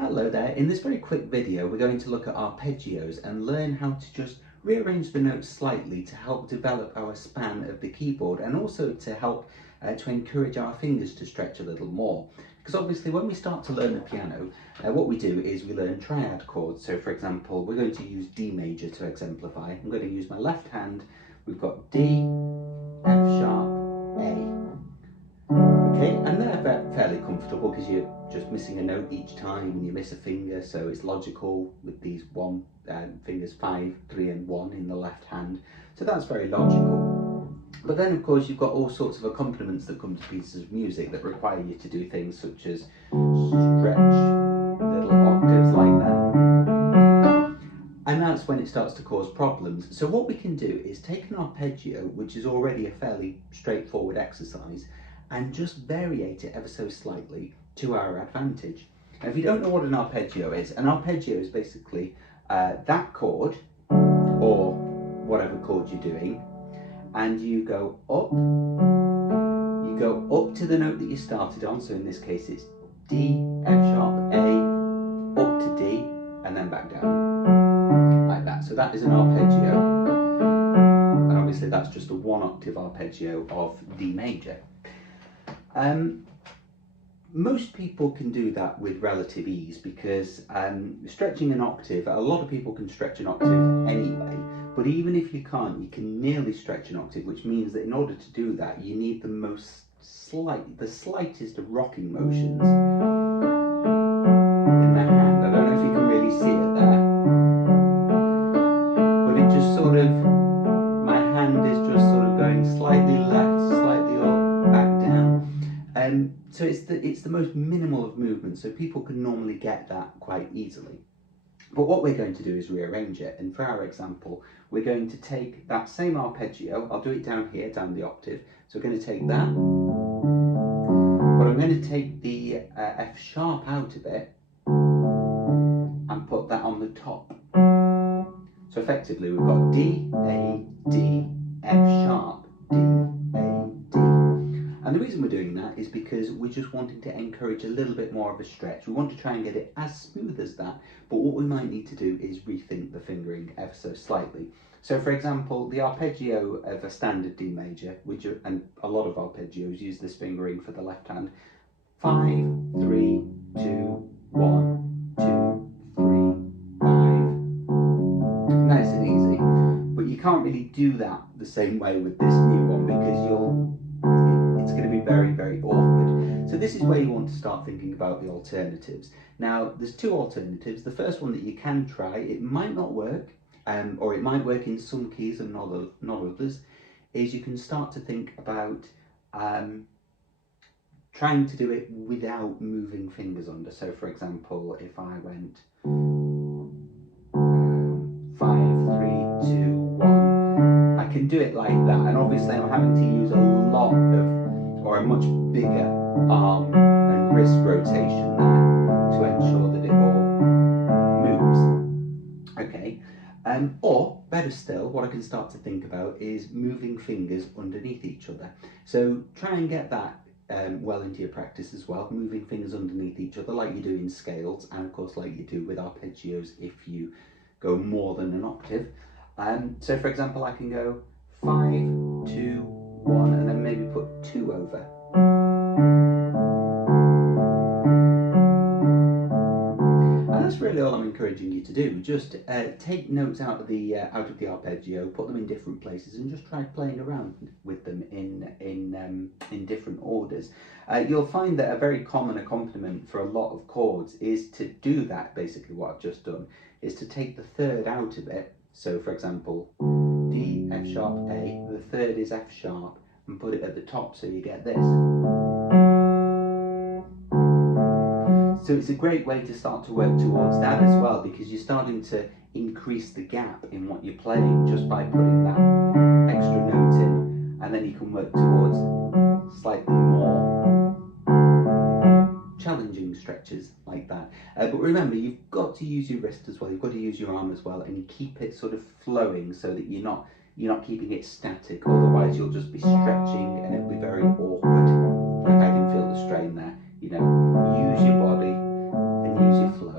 Hello there, in this very quick video we're going to look at arpeggios and learn how to just rearrange the notes slightly to help develop our span of the keyboard and also to help to encourage our fingers to stretch a little more. Because obviously when we start to learn the piano, what we do is we learn triad chords. So for example, we're going to use D major to exemplify. I'm going to use my left hand. We've got D, F sharp, A. Okay, and they're fairly comfortable because you're just missing a note each time and you miss a finger, so it's logical with these fingers 5, 3 and 1 in the left hand, so that's very logical. But then of course you've got all sorts of accompaniments that come to pieces of music that require you to do things such as stretch little octaves like that, and that's when it starts to cause problems. So what we can do is take an arpeggio, which is already a fairly straightforward exercise, and just variate it ever so slightly to our advantage. Now, if you don't know what an arpeggio is basically that chord, or whatever chord you're doing, and you go up to the note that you started on, so in this case it's D, F sharp, A, up to D, and then back down, like that. So that is an arpeggio, and obviously that's just a 1-octave arpeggio of D major. Most people can do that with relative ease because stretching an octave, a lot of people can stretch an octave anyway, but even if you can't, you can nearly stretch an octave, which means that in order to do that you need the slightest of rocking motions in the hand. I don't know if you can really see it there, but it just sort of, my hand is just sort of going slightly left, slightly up, back down. So it's the most minimal of movements, so people can normally get that quite easily. But what we're going to do is rearrange it, and for our example we're going to take that same arpeggio. I'll do it down here, down the octave, so we're going to take that, but I'm going to take the F sharp out of it and put that on the top. So effectively we've got D, A, D, F sharp, D, A, D. And the reason we're doing that is because we're just wanting to encourage a little bit more of a stretch. We want to try and get it as smooth as that, but what we might need to do is rethink the fingering ever so slightly. So for example, the arpeggio of a standard D major, and a lot of arpeggios use this fingering for the left hand, 5, 3, 2, 1, 2, 3, 5. Nice and easy. But you can't really do that the same way with this new one because it's going to be very, very awkward. So this is where you want to start thinking about the alternatives. Now, there's two alternatives. The first one that you can try, it might not work, or it might work in some keys and not others, is you can start to think about trying to do it without moving fingers under. So for example, if I went 5, 3, 2, 1, I can do it like that, and obviously I'm having to use a lot of, or a much bigger arm and wrist rotation there to ensure that it all moves. Okay, or better still, what I can start to think about is moving fingers underneath each other. So try and get that well into your practice as well, moving fingers underneath each other like you do in scales, and of course like you do with arpeggios if you go more than an octave. So for example, I can go 5, 2, 1, and then maybe put 2 over. And that's really all I'm encouraging you to do. Just take notes out of the arpeggio, put them in different places, and just try playing around with them in different orders. You'll find that a very common accompaniment for a lot of chords is to do that. Basically, what I've just done is to take the third out of it. So for example, D, F sharp, A, the third is F sharp, and put it at the top so you get this. So it's a great way to start to work towards that as well, because you're starting to increase the gap in what you're playing just by putting that extra note in, and then you can work towards slightly more challenging stretches like that. But remember, you've got to use your wrist as well, you've got to use your arm as well, and keep it sort of flowing so that you're not keeping it static, otherwise you'll just be stretching and it'll be very awkward. Like I can feel the strain there, you know. Use your body and use your flow.